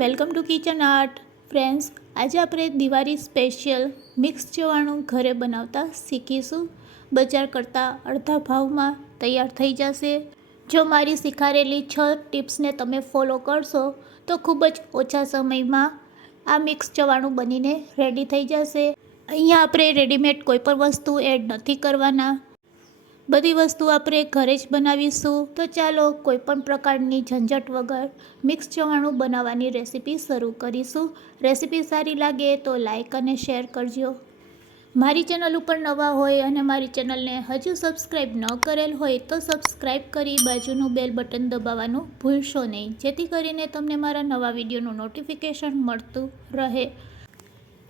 Welcome to kitchen art. Friends, આજે આપણે Diwali special mix ચવાણું ઘરે બનાવતા શીખીશું. બજાર કરતાં અડધા ભાવમાં તૈયાર થઈ જશે. જો મારી શીખારેલી છ ટિપ્સને તમે ફોલો કરશો, તો ખૂબ જ ઓછા સમયમાં આ મિક્સ ચવાણું બનીને રેડી થઈ જશે. અહીંયા આપણે રેડીમેડ કોઈ પણ વસ્તુ એડ નથી કરવાના. બધી વસ્તુ આપણે ઘરે જ બનાવીશું. તો ચાલો કોઈ પણ પ્રકારની ઝંઝટ વગર મિક્સ ચવાણું બનાવવાની રેસીપી શરૂ કરીશું. રેસીપી સારી લાગે તો લાઇક અને શેર કરજો. મારી ચેનલ ઉપર નવા હોય અને મારી ચેનલને હજુ સબસ્ક્રાઈબ ન કરેલ હોય તો સબસ્ક્રાઈબ કરી બાજુનું બેલ બટન દબાવવાનું ભૂલશો નહીં. જેથી કરીને તમને મારા નવા વિડીયોનું નોટિફિકેશન મળતું રહે.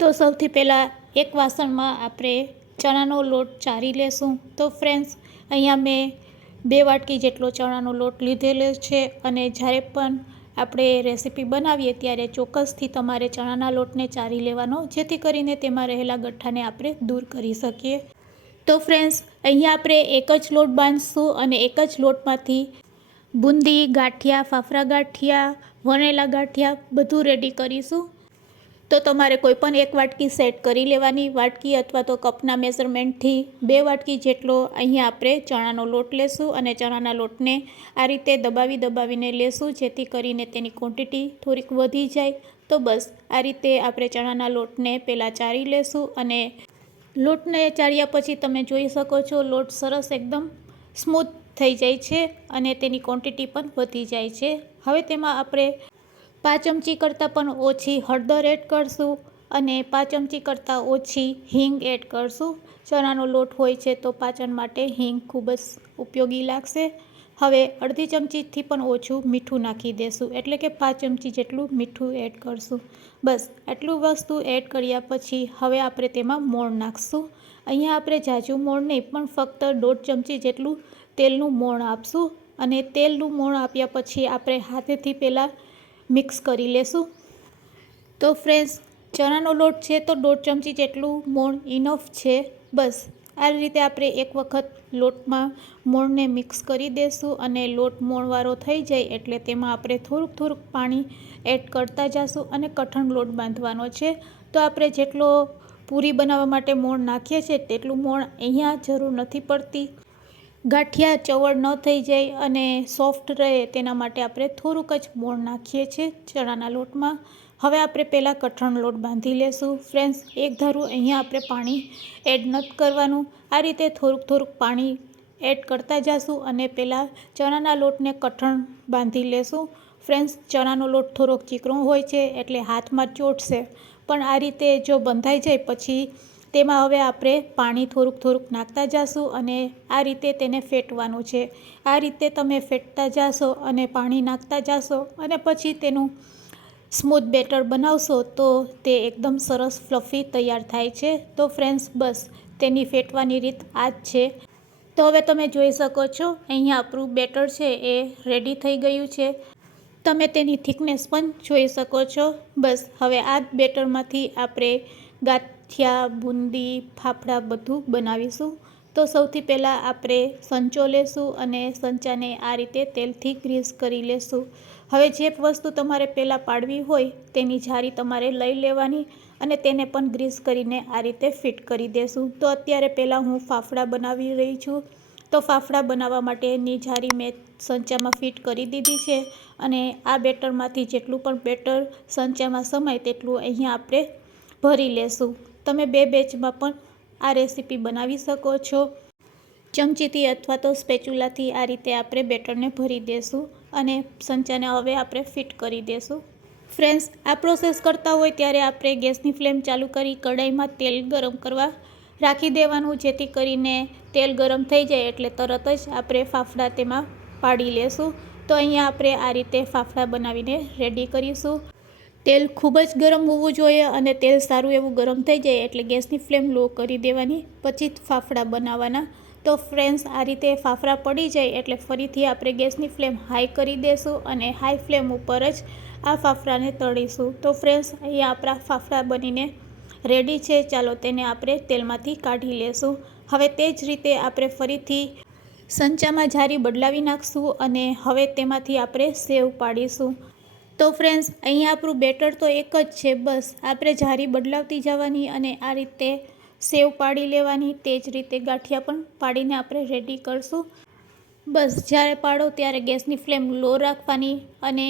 તો સૌથી પહેલાં એક વાસણમાં આપણે ચણાનો લોટ ચારી લેશું. તો ફ્રેન્ડ્સ અહીંયા મેં બે વાટકી જેટલો ચણાનો લોટ લીધેલો છે અને જ્યારે પણ આપણે રેસીપી બનાવીએ ત્યારે ચોક્કસથી તમારે ચણાના લોટને ચારી લેવાનો, જેથી કરીને તેમાં રહેલા ગઠ્ઠાને આપણે દૂર કરી શકીએ. તો ફ્રેન્ડ્સ, અહીંયા આપણે એક જ લોટ બાંધશું અને એક જ લોટમાંથી બુંદી, ગાંઠિયા ફાફરા ગાંઠિયા, વણેલા ગાંઠિયા બધું રેડી કરીશું. તો તમારે કોઈ પણ એક વાટકી સેટ કરી લેવાની, વાટકી અથવા તો કપના મેઝરમેન્ટથી બે વાટકી જેટલો અહીંયા આપણે ચણાનો લોટ લેશું અને ચણાના લોટને આ રીતે દબાવી દબાવીને લેશું, જેથી કરીને તેની ક્વોન્ટિટી થોડીક વધી જાય. તો બસ, આ રીતે આપણે ચણાના લોટને પહેલાં ચારી લેશું અને લોટને ચાર્યા પછી તમે જોઈ શકો છો, લોટ સરસ એકદમ સ્મૂથ થઈ જાય છે અને તેની ક્વોન્ટિટી પણ વધી જાય છે. હવે તેમાં આપણે પાંચ ચમચી કરતાં પણ ઓછી હળદર એડ કરશું અને પાંચ ચમચી કરતાં ઓછી હિંગ એડ કરશું. ચણાનો લોટ હોય છે તો પાચન માટે હિંગ ખૂબ જ ઉપયોગી લાગશે. હવે અડધી ચમચીથી પણ ઓછું મીઠું નાખી દેશું. એટલે કે પાંચ ચમચી જેટલું મીઠું એડ કરશું. બસ, આટલું વસ્તુ એડ કર્યા પછી હવે આપણે તેમાં મોણ નાખશું. અહીંયા આપણે જાજુ મોણ નહીં, પણ ફક્ત દોઢ ચમચી જેટલું તેલનું મોણ આપશું. અને તેલનું મોણ આપ્યા પછી આપણે હાથેથી પહેલાં મિક્સ કરી લેશું. તો ફ્રેન્ડ્સ ચણાનો લોટ છે તો દોઢ ચમચી જેટલું મોણ ઇનફ છે. બસ, આ રીતે આપણે એક વખત લોટમાં મોણને મિક્સ કરી દઈશું અને લોટ મોણવાળો થઈ જાય એટલે તેમાં આપણે થોડુંક થોડુંક પાણી એડ કરતા જઈશું અને કઠણ લોટ બાંધવાનો છે. તો આપણે જેટલો પૂરી બનાવવા માટે મોણ નાખીએ છીએ, તેટલું મોણ અહીંયા જરૂર નથી પડતી. ગાંઠિયા ચવડ ન થઈ જાય અને સોફ્ટ રહે તેના માટે આપણે થોડુંક જ મોણ નાખીએ છીએ ચણાના લોટમાં. હવે આપણે પહેલાં કઠણ લોટ બાંધી લેશું. ફ્રેન્ડ્સ, એક ધારું અહીંયા આપણે પાણી એડ નથી કરવાનું. આ રીતે થોડુંક થોડુંક પાણી એડ કરતા જઈશું અને પહેલાં ચણાના લોટને કઠણ બાંધી લેશું. ફ્રેન્ડ્સ, ચણાનો લોટ થોડોક ચીકણો હોય છે એટલે હાથમાં ચોટશે. પણ આ રીતે જો બંધાઈ જાય, પછી તેમાં હવે આપણે પાણી થોડુંક થોડુંક નાખતા જઈશું અને આ રીતે તેને ફેટવાનું છે. આ રીતે તમે ફેટતા જશો અને પાણી નાખતા જશો અને પછી તેનું સ્મૂથ બેટર બનાવશો તો તે એકદમ સરસ ફ્લફી તૈયાર થાય છે. તો ફ્રેન્ડ્સ, બસ તેની ફેટવાની રીત આ જ છે. તો હવે તમે જોઈ શકો છો, અહીંયા આપણું બેટર છે એ રેડી થઈ ગયું છે. તમે તેની થિકનેસ પણ જોઈ શકો છો. બસ હવે આ બેટરમાંથી આપણે ગાંઠિયા બુંદી, ફાફડા બધું બનાવીશું. તો સૌથી પહેલાં આપણે સંચો લેશું અને સંચાને આ રીતે તેલથી ગ્રીસ કરી લેશું. હવે જે વસ્તુ તમારે પહેલાં પાડવી હોય તેની જારી તમારે લઈ લેવાની અને તેને પણ ગ્રીસ કરીને આ રીતે ફિટ કરી દેશું. તો અત્યારે પહેલાં હું ફાફડા બનાવી રહી છું. તો ફાફડા બનાવવા માટેની જારી મેં સંચામાં ફિટ કરી દીધી છે અને આ બેટરમાંથી જેટલું પણ બેટર સંચામાં સમાય તેટલું અહીંયા આપણે ભરી લેશું. તમે બે બેચમાં પણ આ રેસીપી બનાવી શકો છો. ચમચીથી અથવા તો સ્પેચ્યુલાથી આ રીતે આપણે બેટરને ભરી દેશું અને સંચાને હવે આપણે ફિટ કરી દેશું. ફ્રેન્ડ્સ, આ પ્રોસેસ કરતા હોય ત્યારે આપણે ગેસની ફ્લેમ ચાલુ કરી કઢાઈમાં તેલ ગરમ કરવા રાખી દેવાનું, જેથી કરીને તેલ ગરમ થઈ જાય એટલે તરત જ આપણે ફાફડા તેમાં પાડી લેશું. તો અહીંયા આપણે આ રીતે ફાફડા બનાવીને રેડી કરીશું. તેલ ખૂબ જ ગરમ હોવું જોઈએ અને તેલ સારું એવું ગરમ થઈ જાય એટલે ગેસની ફ્લેમ લો કરી દેવાની. પછી ફાફડા બનાવવાના. તો ફ્રેન્ડ્સ, આ રીતે ફાફડા પડી જાય એટલે ફરીથી આપણે ગેસની ફ્લેમ હાઈ કરી દઈશું અને હાઈ ફ્લેમ ઉપર જ આ ફાફડાને તળીશું. તો ફ્રેન્ડ્સ, અહીંયા આપણા ફાફડા બનીને રેડી છે. ચાલો તેને આપણે તેલમાંથી કાઢી લેશું. હવે તે જ રીતે આપણે ફરીથી સંચામાં જારી બદલાવી નાખશું અને હવે તેમાંથી આપણે સેવ પાડીશું. તો ફ્રેન્ડ્સ અહીંયા આપણું બેટર તો એક જ છે, બસ. આપણે જારી બદલાવતી જવાની અને આ રીતે સેવ પાડી લેવાની, તે જ રીતે ગાંઠિયા પણ પાડીને આપણે રેડી કરશું. બસ, જ્યારે પાડો ત્યારે ગેસની ફ્લેમ લો રાખવાની અને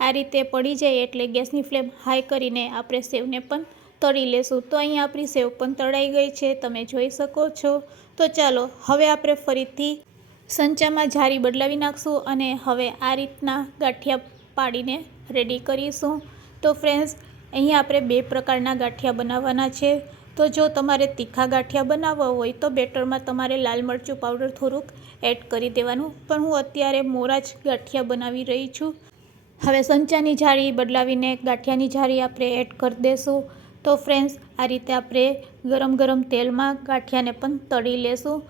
આ રીતે પડી જાય એટલે ગેસની ફ્લેમ હાઈ કરીને આપણે સેવને પણ તળી લેશું. તો અહીં આપણી સેવ પણ તળાઈ ગઈ છે, તમે જોઈ શકો છો. તો ચાલો, હવે આપણે ફરીથી સંચામાં જારી બદલાવી નાખશું અને હવે આ રીતના ગાંઠિયા પાડીને રેડી કરીશું. તો ફ્રેન્ડ્સ અહીંયા આપણે બે પ્રકારના ગાંઠિયા બનાવવાના છે. તો જો તમારે તીખા ગાંઠિયા બનાવવા હોય તો બેટરમાં તમારે લાલ મરચું પાવડર થોડુંક એડ કરી દેવાનું. પણ હું અત્યારે મોરા જ ગાંઠિયા બનાવી રહી છું. હવે સંચાની જાળી બદલાવીને ગાંઠિયાની જાળી આપણે એડ કરી દઈશું તો ફ્રેન્ડ્સ આ રીતે આપણે ગરમ ગરમ તેલમાં ગાંઠિયાને પણ તળી લેશું.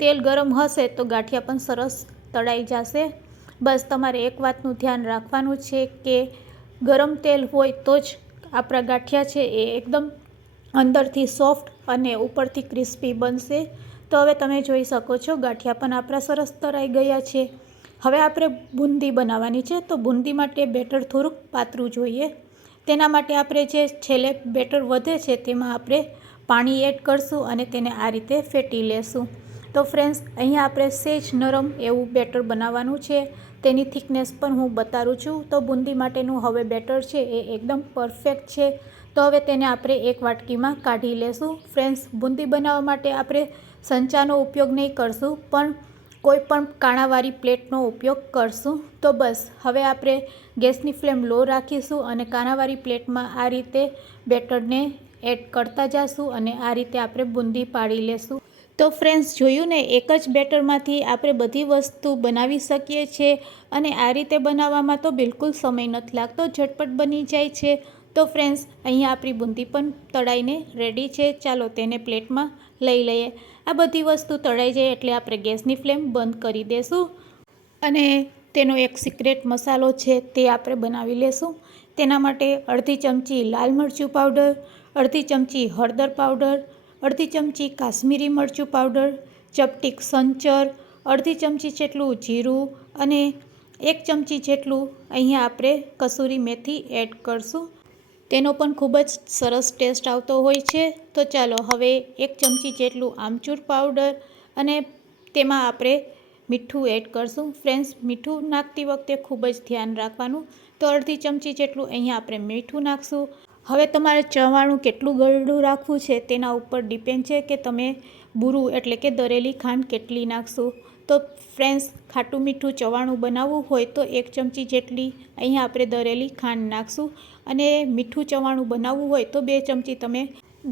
તેલ ગરમ હશે તો ગાંઠિયા પણ સરસ તળાઈ જશે. બસ તમારે એક વાતનું ધ્યાન રાખવાનું છે કે ગરમ તેલ હોય તો જ આપણા ગાંઠિયા છે એ એકદમ અંદરથી સોફ્ટ અને ઉપરથી ક્રિસ્પી બનશે. તો હવે તમે જોઈ શકો છો ગાંઠિયા પણ આપણા સરસ તરાઈ ગયા છે. હવે આપણે બુંદી બનાવવાની છે તો બુંદી માટે બેટર થોડુંક પાતળું જોઈએ. તેના માટે આપણે જે છેલ્લે બેટર વધે છે તેમાં આપણે પાણી એડ કરશું અને તેને આ રીતે ફેટી લેશું. તો ફ્રેન્ડ્સ, અહીંયા આપણે સેજ નરમ એવું બેટર બનાવવાનું છે. તેની થિકનેસ પણ હું બતાવું છું. તો બુંદી માટેનું હવે બેટર છે, એ એકદમ પરફેક્ટ છે. તો હવે તેને આપણે એક વાટકીમાં કાઢી લેશું. ફ્રેન્ડ્સ, બુંદી બનાવવા માટે આપણે સંચાનો ઉપયોગ નહીં કરશું, પણ કોઈ પણ કાણાવાળી પ્લેટનો ઉપયોગ કરશું. તો બસ, હવે આપણે ગેસની ફ્લેમ લો રાખીશું અને કાણાવાળી પ્લેટમાં આ રીતે બેટરને એડ કરતા જઈશું અને આ રીતે આપણે બુંદી પાડી લેશું. તો ફ્રેન્ડ્સ જોયું ને, એક જ બેટરમાંથી આપણે બધી વસ્તુ બનાવી શકીએ છીએ અને આ રીતે બનાવવામાં તો બિલકુલ સમય નથી લાગતો, ઝટપટ બની જાય છે. તો ફ્રેન્ડ્સ અહીંયા આપણી બુંદી પણ તળાઈને રેડી છે. ચાલો તેને પ્લેટમાં લઈ લઈએ. આ બધી વસ્તુ તળાઈ જાય એટલે આપણે ગેસની ફ્લેમ બંધ કરી દઈશું અને તેનો એક સિક્રેટ મસાલો છે તે આપણે બનાવી લેશું. તેના માટે અડધી ચમચી લાલ મરચું પાવડર અડધી ચમચી હળદર પાવડર અડધી ચમચી કાશ્મીરી મરચું પાવડર ચપટીક સંચર, અડધી ચમચી જેટલું જીરું અને એક ચમચી જેટલું અહીંયા આપણે કસૂરી મેથી એડ કરશું. તેનો પણ ખૂબ જ સરસ ટેસ્ટ આવતો હોય છે. તો ચાલો હવે એક ચમચી જેટલું આમચૂર પાવડર અને તેમાં આપણે મીઠું એડ કરશું. ફ્રેન્ડ્સ, મીઠું નાખતી વખતે ખૂબ જ ધ્યાન રાખવાનું. તો અડધી ચમચી જેટલું અહીંયા આપણે મીઠું નાખશું. હવે તમારે ચવાણું કેટલું ગરડું રાખવું છે તેના ઉપર ડિપેન્ડ છે કે તમે બુરું એટલે કે દરેલી ખાંડ કેટલી નાખશો. તો ફ્રેન્ડ્સ, ખાટું મીઠું ચવાણું બનાવવું હોય તો એક ચમચી જેટલી અહીંયા આપણે દરેલી ખાંડ નાખશું અને મીઠું ચવાણું બનાવવું હોય તો બે ચમચી તમે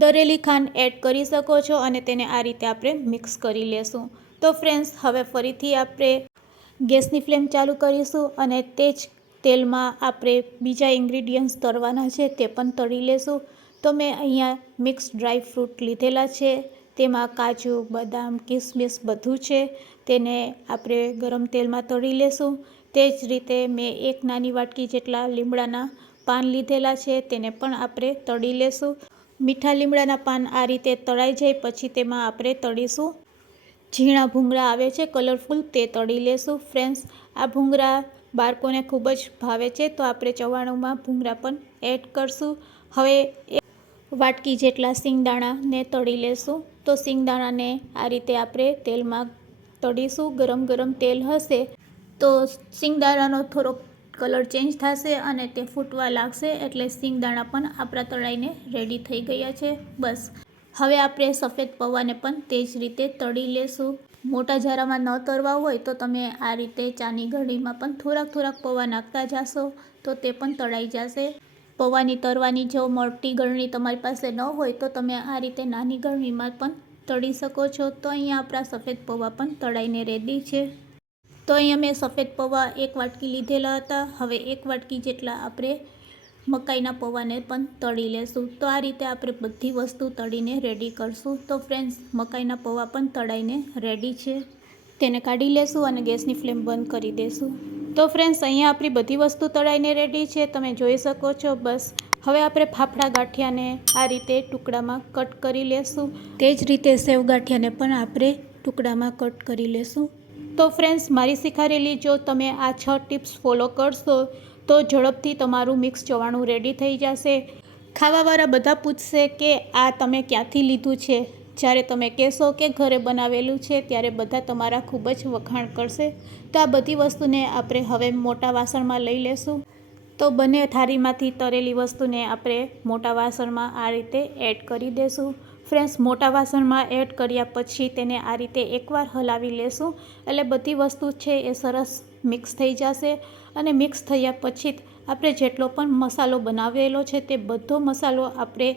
દરેલી ખાંડ એડ કરી શકો છો અને તેને આ રીતે આપણે મિક્સ કરી લેશું. તો ફ્રેન્ડ્સ, હવે ફરીથી આપણે ગેસની ફ્લેમ ચાલુ કરીશું અને તે જ તેલમાં આપણે બીજા ઇન્ગ્રીડિયન્ટ્સ તળવાના છે તે પણ તળી લેશું. તો મેં અહીંયા મિક્સ ડ્રાય ફ્રૂટ લીધેલા છે. તેમાં કાજુ, બદામ, કિસમિસ બધું છે. તેને આપણે ગરમ તેલમાં તળી લેશું. તે જ રીતે મેં એક નાની વાટકી જેટલા લીમડાના પાન લીધેલા છે તેને પણ આપણે તળી લેશું. મીઠા લીમડાના પાન આ રીતે તળાઈ જાય પછી તેમાં આપણે તળીશું. ઝીણા ભૂંગળા આવે છે કલરફુલ તે તળી લેશું. ફ્રેન્ડ્સ આ ભૂંગળા બાળકોને ખૂબ જ ભાવે છે, તો આપણે ચવાણુંમાં ભૂંગરા પણ એડ કરશું. હવે વાટકી જેટલા સિંગદાણાને તળી લેશું. તો સિંગદાણાને આ રીતે આપણે તેલમાં તળીશું. ગરમ ગરમ તેલ હશે તો સિંગદાણાનો થોડોક કલર ચેન્જ થશે અને તે ફૂટવા લાગશે એટલે સિંગદાણા પણ આપણા તળાઈને રેડી થઈ ગયા છે. બસ. હવે આપણે સફેદ પૌવાને પણ તે જ રીતે તળી લેશું. મોટા ઝારામાં ન તરવા હોય તો તમે આ રીતે ચાની ઘડીમાં પણ થોડાક થોડાક પૌવા નાખતા જાશો તો તે પણ તળાઈ જશે. પૌવાની તરવાની જો મોટી ગળણી તમારી પાસે ન હોય તો તમે આ રીતે નાની ગળણીમાં પણ તળી શકો છો. તો અહીંયા આપણા સફેદ પૌવા પણ તળાઈને રેડી છે. તો અહીંયા મેં સફેદ પૌવા એક વાટકી લીધેલા હતા. હવે એક વાટકી જેટલા આપણે મકાઈના પૌવાને પણ તળી લેશું. તો આ રીતે આપણે બધી વસ્તુ તળીને રેડી કરશું. તો ફ્રેન્ડ્સ મકાઈના પૌવા પણ તળાઈને રેડી છે. તેને કાઢી લેશું અને ગેસની ફ્લેમ બંધ કરી દેશું. તો ફ્રેન્ડ્સ અહીંયા આપણી બધી વસ્તુ તળાઈને રેડી છે. તમે જોઈ શકો છો. બસ, હવે આપણે ફાફડા ગાંઠિયાને આ રીતે ટુકડામાં કટ કરી લેશું. તે જ રીતે સેવ ગાંઠિયાને પણ આપણે ટુકડામાં કટ કરી લેશું. તો ફ્રેન્ડ્સ મારી શીખારેલી જો તમે આ છ ટિપ્સ ફોલો કરશો તો ઝડપથી તમારું મિક્સ ચવાણું રેડી થઈ જશે. ખાવાવાળા બધા પૂછશે કે આ તમે ક્યાંથી લીધું છે? જ્યારે તમે કહેશો કે ઘરે બનાવેલું છે, ત્યારે બધા તમારા ખૂબ જ વખાણ કરશે. તો આ બધી વસ્તુને આપણે હવે મોટા વાસણમાં લઈ લેશું. તો બંને થાળીમાંથી તરેલી વસ્તુને આપણે મોટા વાસણમાં આ રીતે એડ કરી દેશું. ફ્રેન્ડ્સ મોટા વાસણમાં એડ કર્યા પછી તેને આ રીતે એકવાર હલાવી લેશું. એટલે બધી વસ્તુ છે એ સરસ મિક્સ થઈ જશે અને મિક્સ થયા પછી જ આપણે જેટલો પણ મસાલો બનાવેલો છે તે બધો મસાલો આપણે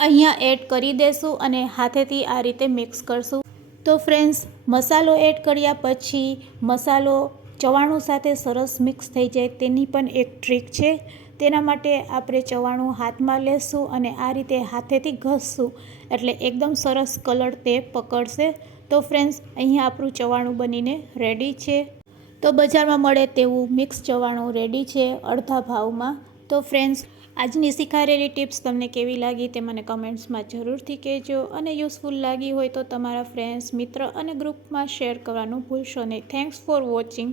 અહીંયા એડ કરી દેશું અને હાથેથી આ રીતે મિક્સ કરશું. તો ફ્રેન્ડ્સ, મસાલો એડ કર્યા પછી મસાલો ચવાણું સાથે સરસ મિક્સ થઈ જાય તેની પણ એક ટ્રીક છે. તેના માટે આપણે ચવાણું હાથમાં લેશું અને આ રીતે હાથેથી ઘસશું એટલે એકદમ સરસ કલર તે પકડશે. તો ફ્રેન્ડ્સ, અહીંયા આપણું ચવાણું બનીને રેડી છે. તો બજારમાં મળે તેવું મિક્સ ચવાણું રેડી છે અડધા ભાવમાં. તો ફ્રેન્ડ્સ આજની શીખારેલી ટિપ્સ તમને કેવી લાગી તે મને કમેન્ટ્સમાં જરૂરથી કહેજો અને યુઝફુલ લાગી હોય તો તમારા ફ્રેન્ડ્સ મિત્ર અને ગ્રુપમાં શેર કરવાનું ભૂલશો નહીં. Thanks for watching